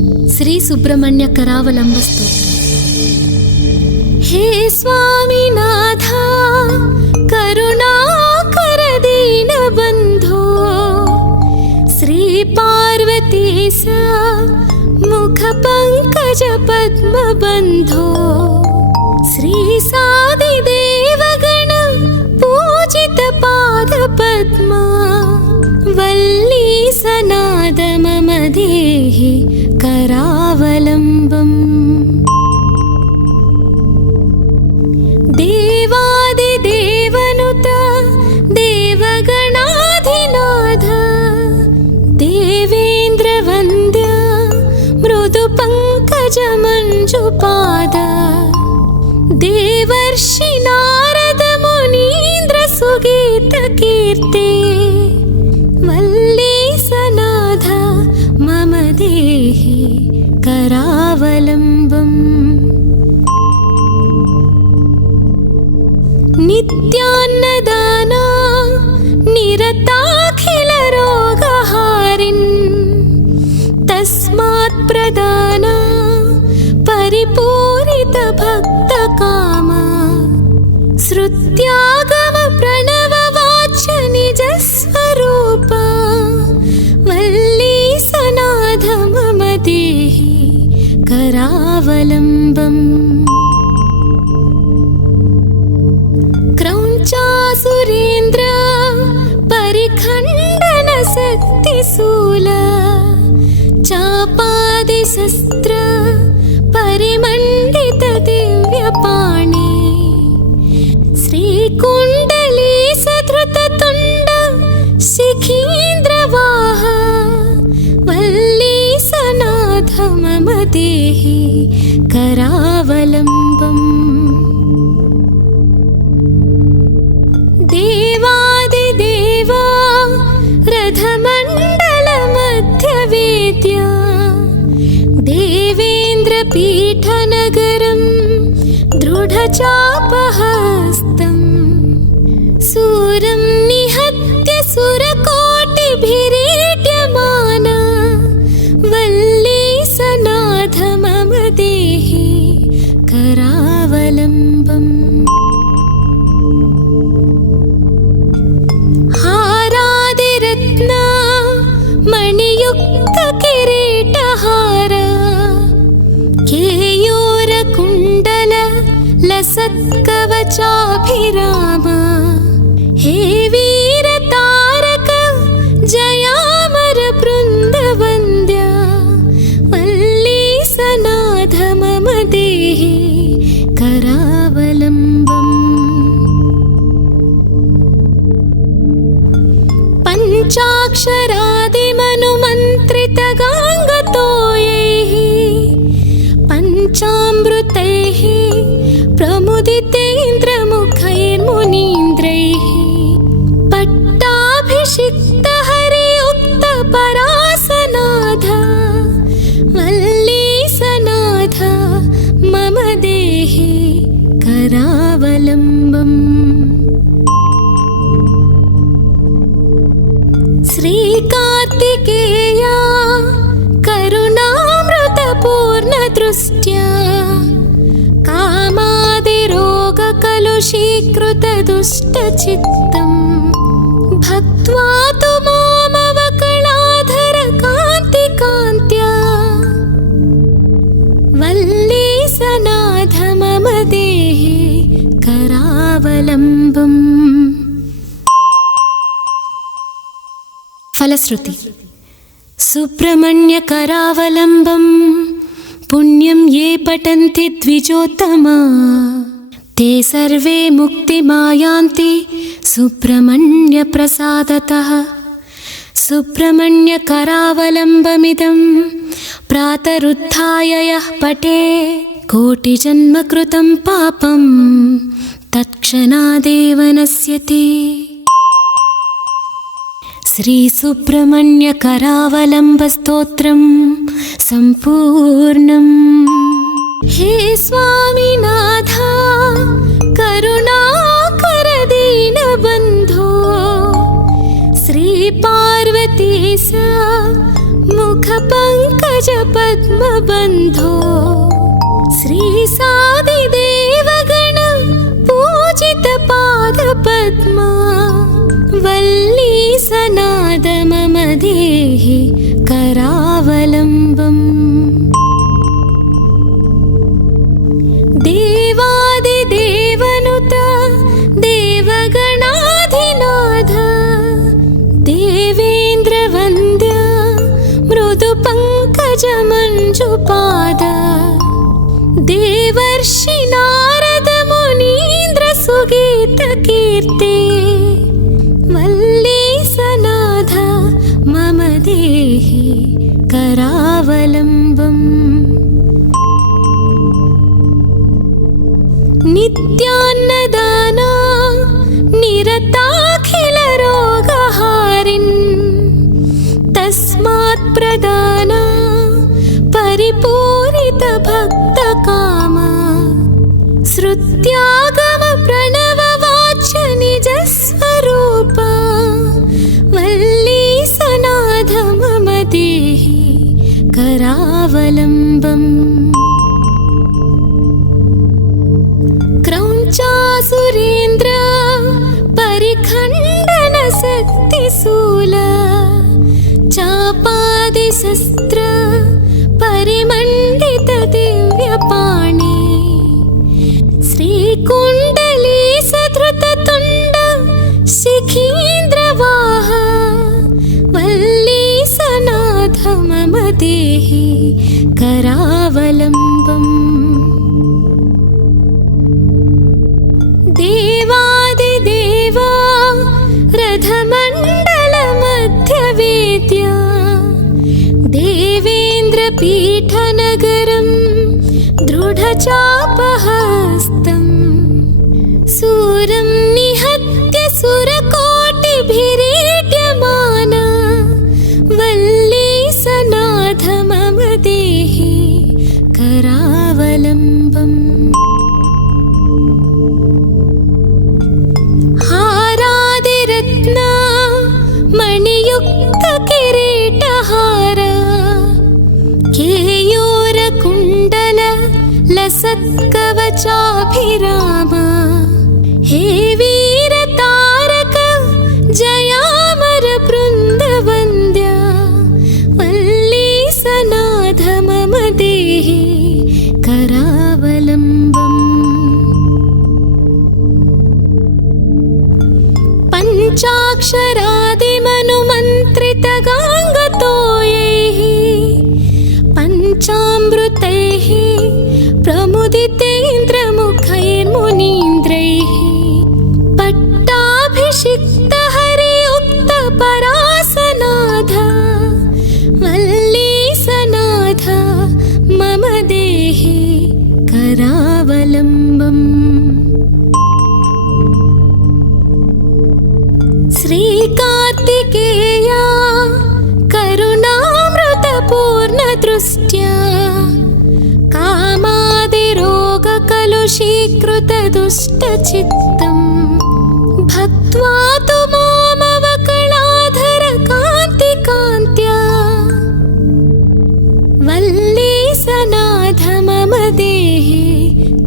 श्री सुब्रह्मण्य करावलंब स्तोत्र। हे स्वामीनाथा करुणाकर दीन बंधो, श्री पार्वतीसा मुख पंकज पद्म बंधो, श्री सादि देवगण पूजित पाद पद्मा, वल्ली सनाद मम देहि करावलंबम्। देवादिदेवनुत देवगणाधिनाथ, देवेन्द्र वन्द्य मृदु पंकज मंजुपाद, देवर्षि नारद मुनीन्द्र सुगीत कीर्ते, वल्ली सनाथ मम देहि करावलंबम्। नित्यान्नदाना निरताखिल रोगहारिन्, तस्मात् प्रदाना परिपूरित भक्त कामा, श्रुत्यागम प्रणव वाच्य निज स्वरूपा, वल्ली सनाथ मम देहि करावलंबम्। क्रौञ्चासुरेन्द्र परिखण्डन शक्तिशूल, चापादिशस्त्र परिमण्डित दिव्यपाणि, श्रीकुण्डली सधृत तुण्ड शिखीन्द्रवाह, वल्ली सनाथ मम देहि करावलंबम्। देवादिदेवा रथमण्डल मध्यवेद्या, देवेन्द्र पीठनगरं दृढचापहस्तम्, सूरं निहत्य सुरकोटिभिरीड्यमाना, वल्ली सनाथ मम देहि करावलंबम्। हारादिरत्ना मणियुक्त किरीटहार, केयूर कुण्डल लसत्कवचाभिराम, हे वीर तारक जयामर बृन्दवन्द्या, वल्ली सनाथ मम देहि करावलंबम्। पंचाक्षरादिमनुमन्त्रित गाङ्गतोयैः, पंचामृतैः प्रमुदितेन्द्रमुखैर्मुनीन्द्रैः, पट्टाभिषिक्त हरियुक्त परासनाथ, वल्ली सनाथ मम देहि करावलंबम्। श्रीकार्तिकेया करुणामृतपूर्णदृष्ट्या, कामादिरोगकलुषीकृत दुष्टचित्तं, भक्त्वा तु मामवकणाधर कान्तिकान्त्या, वल्ली सनाथ मम देहि करावलंबम्। फलश्रुति। सुब्रह्मण्य करावलंबं पुण्यं ये पठन्ति द्विजोत्तमा, ते सर्वे मुक्तिमायान्ति सुब्रह्मण्य प्रसादतः। सुब्रह्मण्य करावलंबमिदं प्रातरुत्थाय यः पठेत्, कोटिजन्म कृतं पापं तत्क्षणादेव नश्यति। श्री सुब्रह्मण्य करावलंब स्तोत्रम संपूर्णम्। हे स्वामीनाथा करुणाकर दीन बंधो, श्री पार्वतीसा मुख पंकज पद्मबन्धो श्रीसादिदेवगण पूजित पादपद्मा वल्ली सनाद मम देहि करावलम्बम् देवादिदेवनुत देवगणाधिनाथ देवेन्द्रवन्द्य मृदुपङ्कजमञ्जुपाद देवर्षि नारद मुनीन्द्र सुगीतकीर्ते वल्ली सनाथ मम देहि करावलम्बम् नित्यान्नदाना निरताखिलरोगहारिन् तस्मात् प्रदाना परिपूरित भक्तकामा श्रुत्यागम प्रणववाच्य निजस्वरूपा वल्ली सनाथ मम देहि करावलम्बम् क्रौञ्चासुरेन्द्र परिखण्डन शक्तिशूल चापादिशस्त्र परिमण्डित दिव्यपाणि श्रीकुण्डली सधृततुण्ड शिखीन्द्रवाह वल्ली सनाथ मम देहि करावलम्बम् देवादिदेवा रथमण्डलमध्यवेद्या देवेन्द्रपीठनगरं दृढचापहस्तं सूरं निहत्य सुरकोटिभिरीड्यमाना वल्ली सनाथ मम देहि करावलम्बम् हारादिरत्ना मणियुक्त किरीटहार केयूरकुण्डल लसत्कवचाभिराम हे वीरतारक जयामर बृन्दवन्द्या वल्ली सनाथ मम देहि करावलम्बम् पञ्चाक्षरादिमनुमन्त्रितगाङ्गतो यैः पञ्चामृतैः प्रमुदितेन्द्रमुखैर्मुनीन्द्रैः पट्टाभिषिक्तहरियुक्तपरासनाथ वल्ली सनाथ मम देहि करावलम्बम् श्रीकार्तिकेया करुणामृतपूर्णदृष्ट्या कामादिरोगकलुषीकृतदुष्टचित्तं भक्त्वा तु मामवकलाधरकान्तिकान्त्या वल्ली सनाथ मम देहि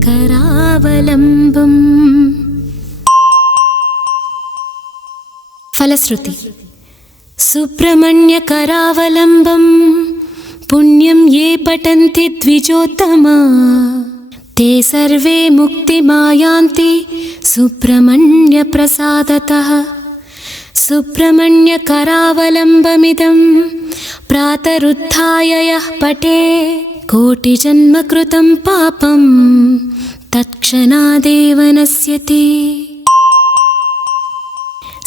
करावलम्बम् फलश्रुति सुब्रह्मण्य करावलम्बं पुण्यं ये पठन्ति द्विजोत्तमा ते सर्वे मुक्तिमायान्ति सुब्रह्मण्य प्रसादतः सुब्रह्मण्य करावलम्बमिदं प्रातरुत्थाय यः पठे कोटिजन्मकृतं पापं तत्क्षणादेव नश्यति।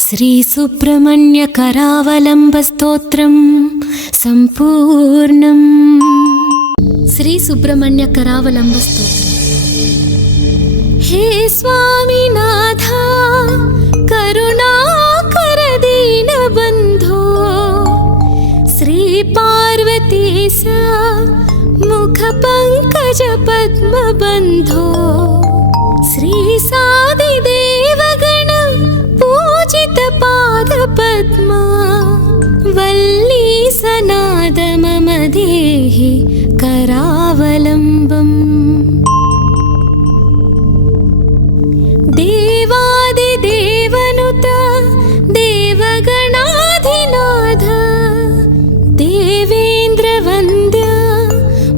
श्री सुब्रह्मण्य करावलम्ब स्तोत्रम संपूर्णम्। श्री सुब्रह्मण्य करावलम्ब स्तोत्रम। हे स्वामीनाथ करुणाकर दीनबन्धो श्री पार्वतीश मुख पंकज पद्मबन्धो श्री सादिदेवगण पूजित पादपद्मा वल्लीसनाद मम देहि करावलम्बम्। देवादिदेवनुत देवगणाधिनाथ देवेन्द्रवन्द्य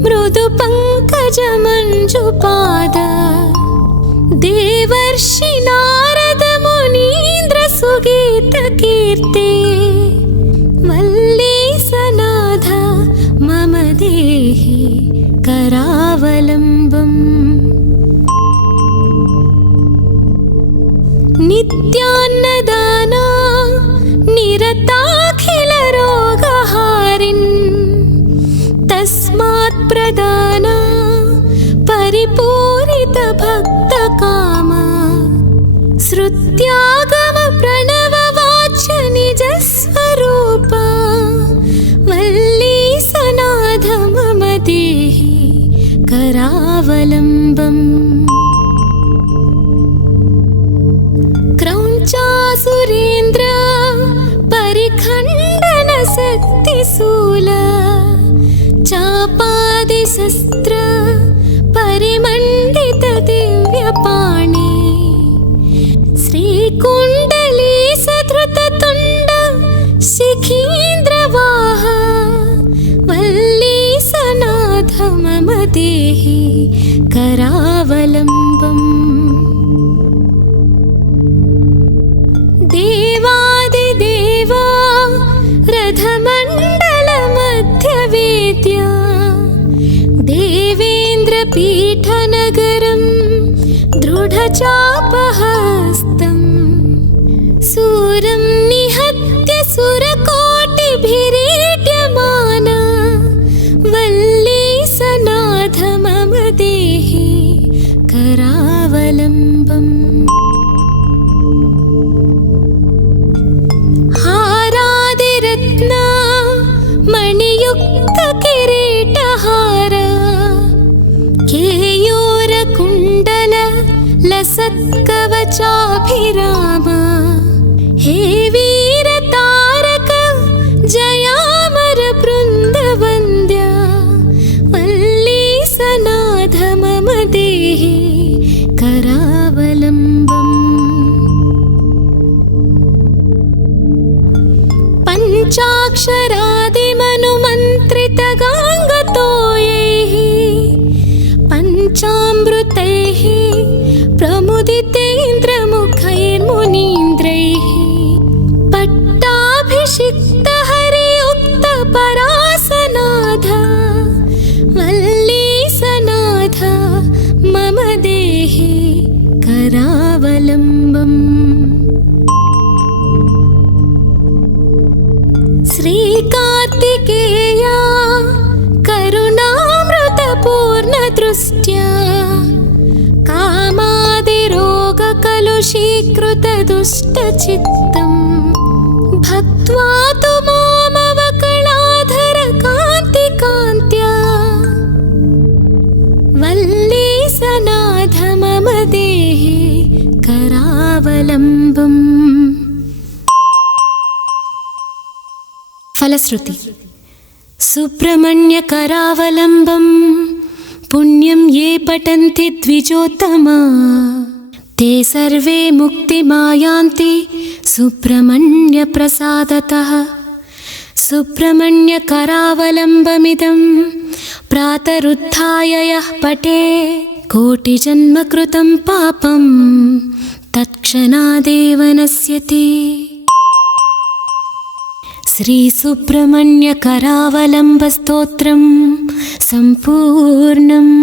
मृदुपङ्कजमञ्जुपाद देवर्षि नारद मुनीन्द्र सुगीतकीर्ते वल्लीसनाथ मम देहि करावलम्बम्। नित्यान्नदाना निरताखिलरोगहारिन् तस्मात् प्रदाना परिपूरितभक्तकामा श्रुत्यागम प्रणववाच्य निजस्वरूपा वल्लीसनाथ मम देहि करावलम्बम्। क्रौञ्चासुरेन्द्र परिखण्डन शक्तिशूल चापादिशस्त्र परिमण्डित दिव्यपाणि श्रीकुण्डली सधृततुण्ड शिखीन्द्रवाह वल्लीसनाथ मम देहि करावलम्बम्। देवादिदेवा रथमण्डलमध्यवेद्या देवेन्द्रपीठनगरं दृढचापहस्तम् सूरं निहत्य सुरकोटिभिरीड्यमाना वल्लीसनाथ मम देहि करावलम्बम्। हारादिरत्ना मणियुक्त किरीटहार केयूरकुण्डल लसत्कवचाभिराम हे वीरतारक जयामर बृन्दवन्द्या वल्लीसनाथ मम देहि करावलम्बम्। पञ्चाक्षरादिमनुमन्त्रितगाङ्गतोयैः पञ्चामृतैः प्रमुदितेन्द्रमुखैर्मुनीन्द्रैः पट्टाभिषिक्तहरियुक्तपरासनाथ वल्लीसनाथ मम देहि करावलम्बम्। श्रीकार्तिकेया करुणामृतपूर्णदृष्ट्या कामादिरोगकलुषीकृतदुष्टचित्तं भक्त्वा तु मामवकलाधरकान्तिकान्त्या वल्लीसनाथ मम देहि करावलम्बम्। फलश्रुति सुब्रह्मण्य करावलम्बं पुण्यं ये पठन्ति द्विजोत्तमा ते सर्वे मुक्तिमायान्ति सुब्रह्मण्य प्रसादतः। सुब्रह्मण्य करावलम्बमिदं प्रातरुत्थाय यः पठेत् कोटिजन्म कृतं पापं तत्क्षणादेव नश्यति। श्री सुब्रह्मण्य करावलम्ब स्तोत्रम संपूर्णम्।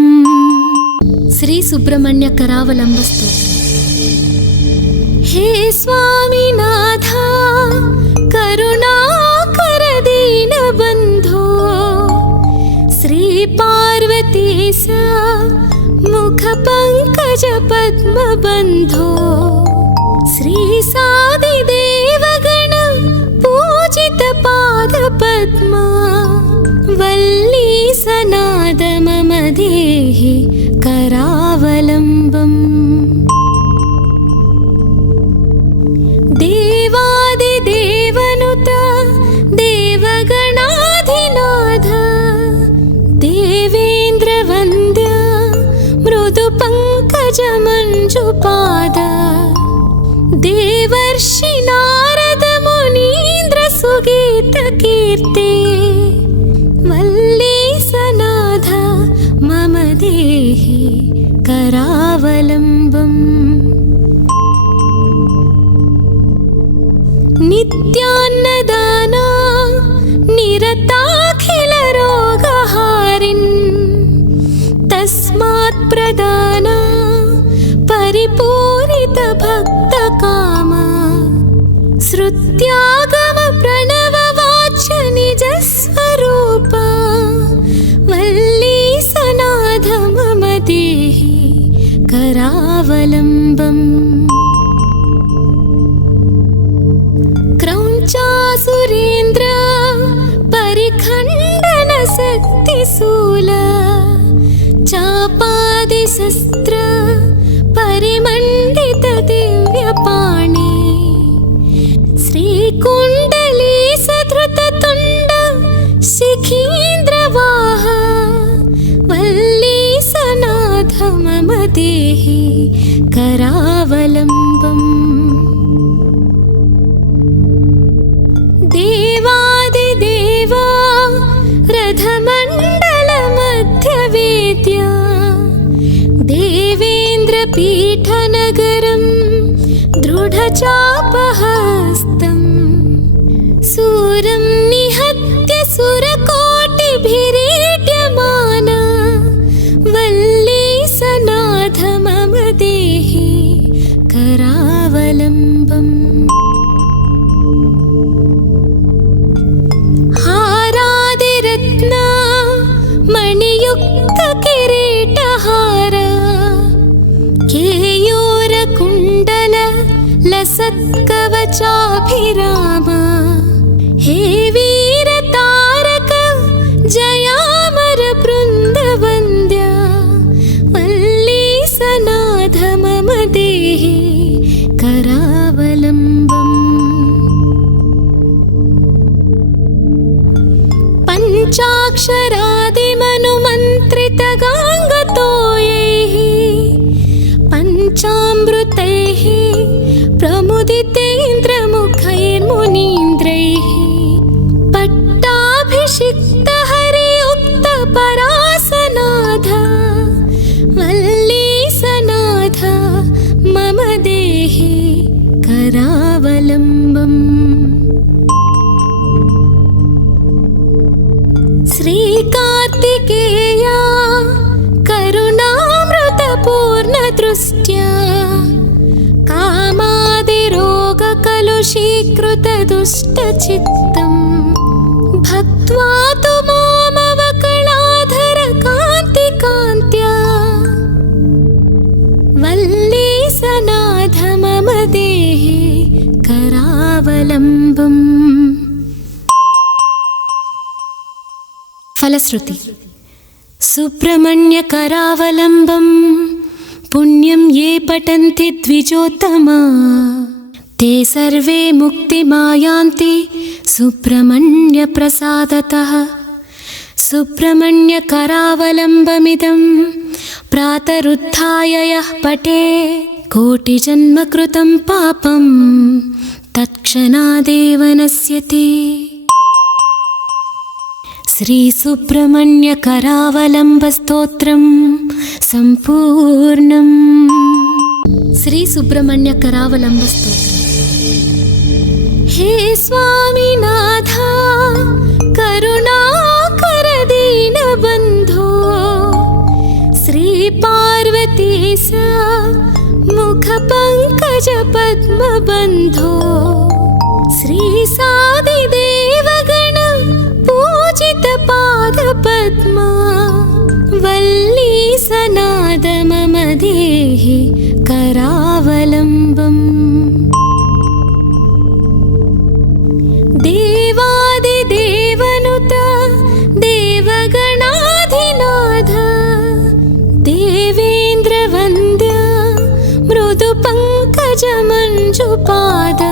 श्री सुब्रह्मण्य करावलम्ब स्तोत्रम। हे स्वामीनाथ करुणाकर दीनबन्धो श्री पार्वतीश मुख पंकज पद्म बन्धो श्री सादिदेवगण पूजित पाद पद्मा वल्लीसनाद मम देहि करावलम्बम्। देवादिदेवनुत वन्द्य मृदु पंकज मंजुपाद देवर्षि नारद मुनीन्द्र सुगीत कीर्ते वल्लीसनाथ मम देहि करावलम्बम् नित्यान्नदाना निरताखिल रोगहारिन् तस्मात् प्रदाना परिपूरित भक्तकामा श्रुत्यागम प्रणववाच्य निजस्वरूपा वल्लीसनाथ मम देहि करावलम्बम् क्रौञ्चासुरेन्द्र परिखण्डन शक्तिशूल चापादिशस्त्र परिमण्डित दिव्यपाणि श्रीकुण्डली सधृततुण्ड शिखीन्द्रवाह वल्लीसनाथ मम देहि करावलम्बम् देवादिदेवा रथमण्डल मध्यवेद्या देवेन्द्रपीठनगरं दृढचापहस्तं सूरं निहत्य सुरकोटिभिरीड्यमाना वल्लीसनाथ मम देहि करावलम्बम् हारादिरत्ना मणियुक्त किरीटहार केयूरकुण्डल लसत्कवचाभिराम हे वीरतारक जयामर बृन्दवन्द्य वल्लीसनाथ मम देहि करावलम्बम् पञ्चाक्षरादिमनुमन्त्रितगाङ्गतोयैः पञ्चामृतैः प्रमुदितेन्द्रमुखैर्मुनीन्द्रैः पट्टाभिषिक्तहरियुक्तपरासनाथ वल्लीसनाथ मम देहि करावलम्बम् श्रीकार्तिकेया करुणामृतपूर्णदृष्ट्या कामादिरोगकलुषीकृतदुष्टचित्तं भक्त्वा तु मामवकलाधर कान्तिकान्त्या वल्लीसनाथ मम देहि करावलम्बम्। फलश्रुति सुब्रह्मण्य करावलम्बं पुण्यं ये पठन्ति द्विजोत्तमा ते सर्वे मुक्तिमायान्ति सुब्रह्मण्य प्रसादतः। सुब्रह्मण्य करावलम्बमिदं प्रातरुत्थाय यः पठे कोटिजन्म कृतं पापं तत्क्षणादेव नश्यति। श्री सुब्रह्मण्य करावलम्ब स्तोत्रम संपूर्णम्। श्री सुब्रह्मण्य करावलम्ब स्तोत्रम। हे स्वामीनाथ करुणाकर दीनबन्धो श्री पार्वतीश मुख पंकज पद्मबन्धो श्री सादिदेवगण पूजित पाद पद्मा वल्लीसनाथ मम देहि करावलम्बम्। देवादिदेवनुत देवगणाधिनाथ देवेन्द्रवन्द्य मृदु पंकज मंजुपाद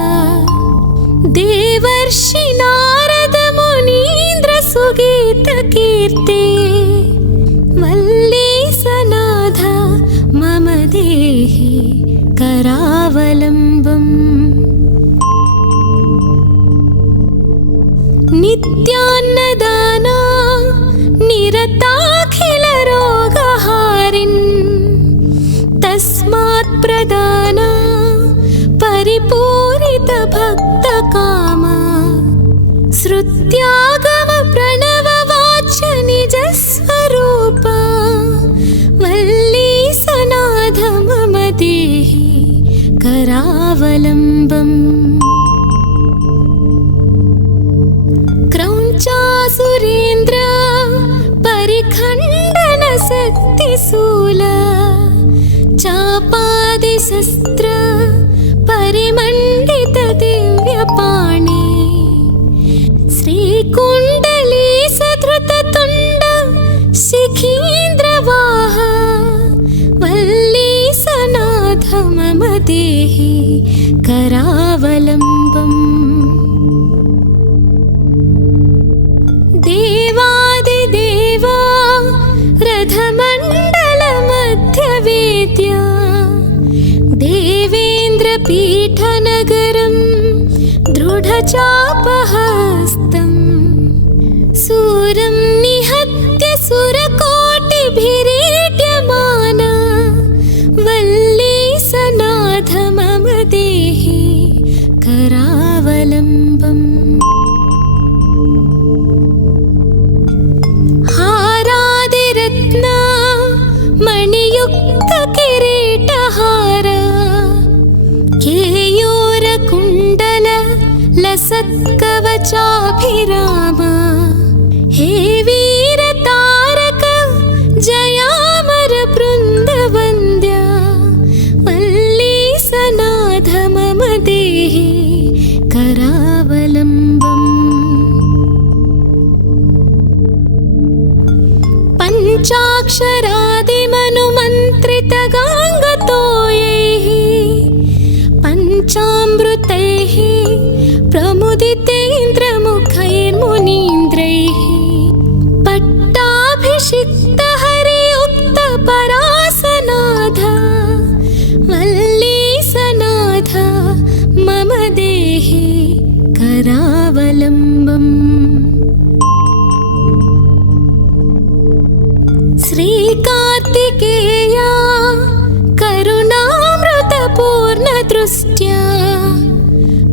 देवर्षि नारद मुनीन्द्र सुगीत कीर्ते वल्ली देहि करावलम्बम् नित्यान्नदाना निरताखिलरोगहारिन् तस्मात् प्रदाना परिपूरितभक्तकामा श्रुत्यागम प्रणववाच्य निजस्वरूपा वल्ली सनाथ मम देहि करावलम्बम् क्रौञ्चासुरेन्द्र परिखण्डन शक्तिशूल चापादिशस्त्र परिमण्डित दिव्यपाणि श्रीकुण्डली सधृततुण्ड शिखीन्द्रवाह वल्ली सनाथ मम देहि करावलम्बम् देवादिदेवा रथमण्डलमध्यवेद्या देवेन्द्रपीठनगरं दृढचापहस्तम् सूरं निहत्य सुरकोटिभिरीड्यमाना वल्ली सनाथ मम देहि करावलम्बम् हारादिरत्ना मणियुक्त किरीटहार केयूरकुण्डल लसत्कवचाभिराम हे वीरतारक जयामर बृन्दवन्द्या वल्ली सनाथ मम देहि करावलम्बम् पञ्चाक्षरादिमनुमन्त्रितगाङ्गतोयैः पञ्चामृतैः प्रमुदितेन्द्रमुखैर्मुनीन्द्रैः पट्टाभिषिक्तहरियुक्तपरासनाथ वल्ली सनाथ मम देहि करावलम्बम् श्रीकार्तिकेया करुणामृतपूर्णदृष्ट्या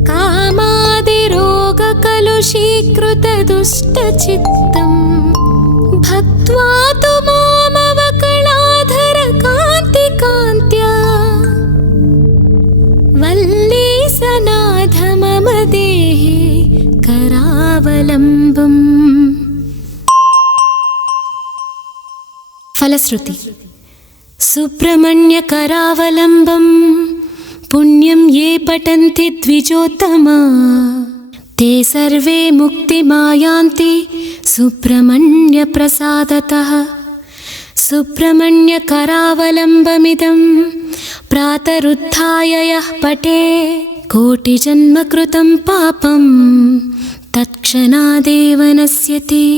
कामादिरोगकलुषीकृतदुष्टचित्तं भक्त्वा तु मामवकलाधरकान्तिकान्त्या वल्ली सनाथ मम देहि करावलम्बम्। फलश्रुति सुब्रह्मण्य करावलम्बं पुण्यं ये पठन्ति द्विजोत्तमा ते सर्वे मुक्तिमायान्ति सुब्रह्मण्य प्रसादतः। सुब्रह्मण्य करावलम्बमिदं प्रातरुत्थाय यः पठेत् कोटिजन्म कृतं पापं तत्क्षणादेव नश्यति।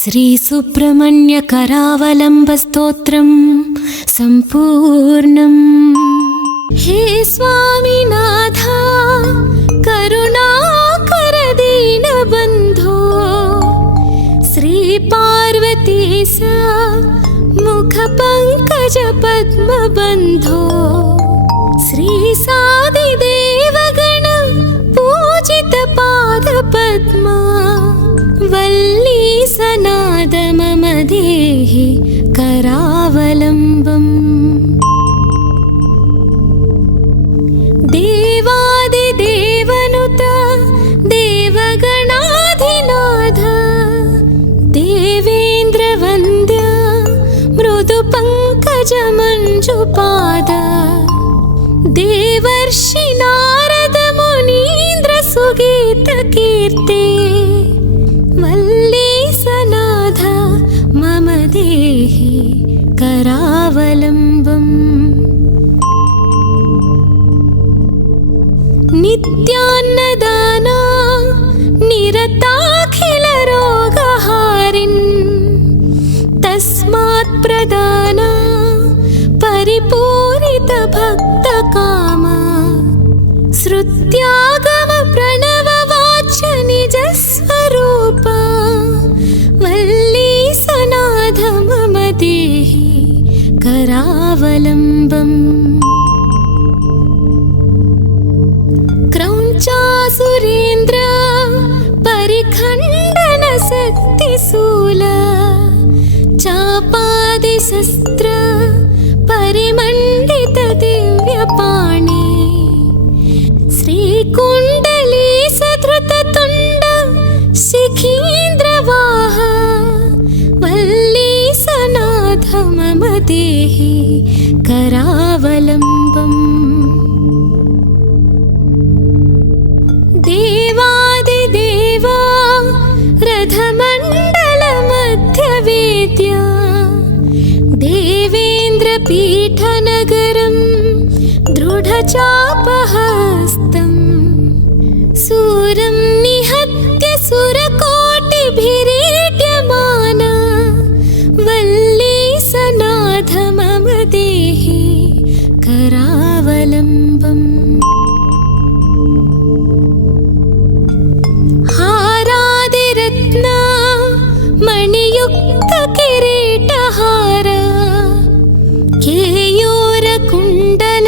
श्री सुब्रह्मण्य करावलम्ब स्तोत्रम संपूर्णम्। हे स्वामीनाथ करुणाकर दीनबन्धो श्री पार्वतीश मुख पंकज पद्मबन्धो श्री सादिदेवगण पूजित पाद पद्मा वल्ली सनाथ मम देहि करावलम्बम्। देवादिदेवनुत देवगणाधिनाथ देवेन्द्रवन्द्य मृदुपङ्कज मञ्जुपाद देवर्षि नारद मुनीन्द्र सुगीत कीर्ते वल्ली सनाथ मम देहि करावलम्बम्। नित्यान्नदाना निरताखिलरोगहारिन् तस्मात् प्रदाना परिपूरितभक्तकामा श्रुत्यागमप्रणववाच्य निजस्वरूपा वल्ली सनाथ मम देहि करावलम्बम्। क्रौञ्चासुरेन्द्र परिखण्डन शक्तिशूल चापादिशस्त्र परिमण्डित दिव्यपाणि श्रीकुण्डली सधृततुण्ड शिखीन्द्रवाह वल्ली सनाथ मम देहि करावलम्बम्। देवादिदेवा रथमण्डलमध्यवेद्या देवेन्द्रपीठनगरं दृढचापहस्तम् सूरं निहत्य सुरकोटिभिरीड्यमाना वल्ली सनाथ मम देहि करावलम्बम्। हारादिरत्ना मणियुक्त किरीटहार केयूरकुण्डल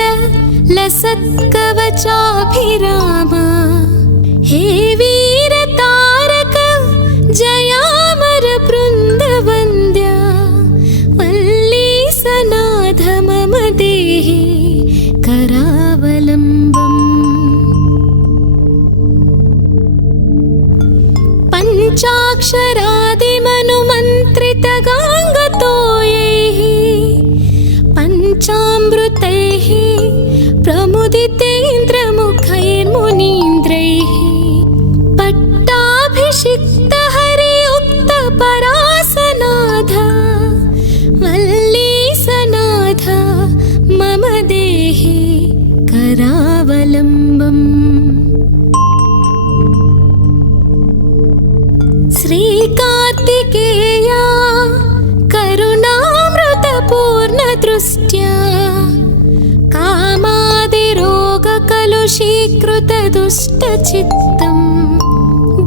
लसत्कवचाभिराम हे वीरतारक जयामर बृन्दवन्द्या वल्ली सनाथ मम देहि करावलम्बम्। पञ्चाक्षरादिमनुमन्त्रितगाङ्गतोयैः पञ्चामृतैः प्रमुदितेन्द्रमुखैर्मुनीन्द्रैः पट्टाभिषिक्तहरियुक्तपरासनाथ वल्ली सनाथ मम देहि करावलम्बम्। श्रीकार्तिकेया करुणामृतपूर्णदृष्ट्या कामादिरोगकलुषीकृतदुष्टचित्तं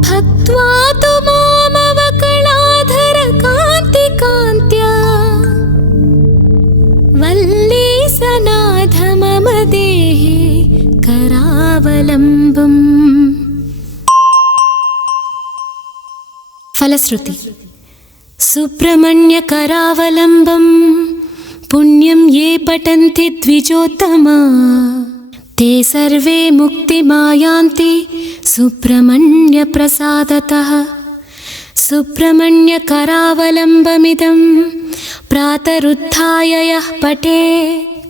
भक्त्वा तु मामवकलाधरकान्तिकान्त्या वल्ली सनाथ मम देहि करावलम्बम्। फलश्रुति सुब्रह्मण्य करावलम्बं पुण्यं ये पठन्ति द्विजोत्तमा ते सर्वे मुक्तिमायान्ति सुब्रह्मण्य प्रसादतः। सुब्रह्मण्य करावलम्बमिदं प्रातरुत्थाय यः पठे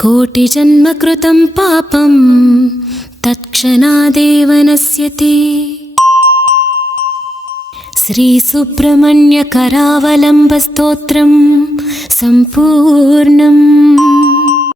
कोटिजन्मकृतं पापं तत्क्षणादेव नश्यति। श्री सुब्रह्मण्य करावलम्ब स्तोत्रं संपूर्णम्।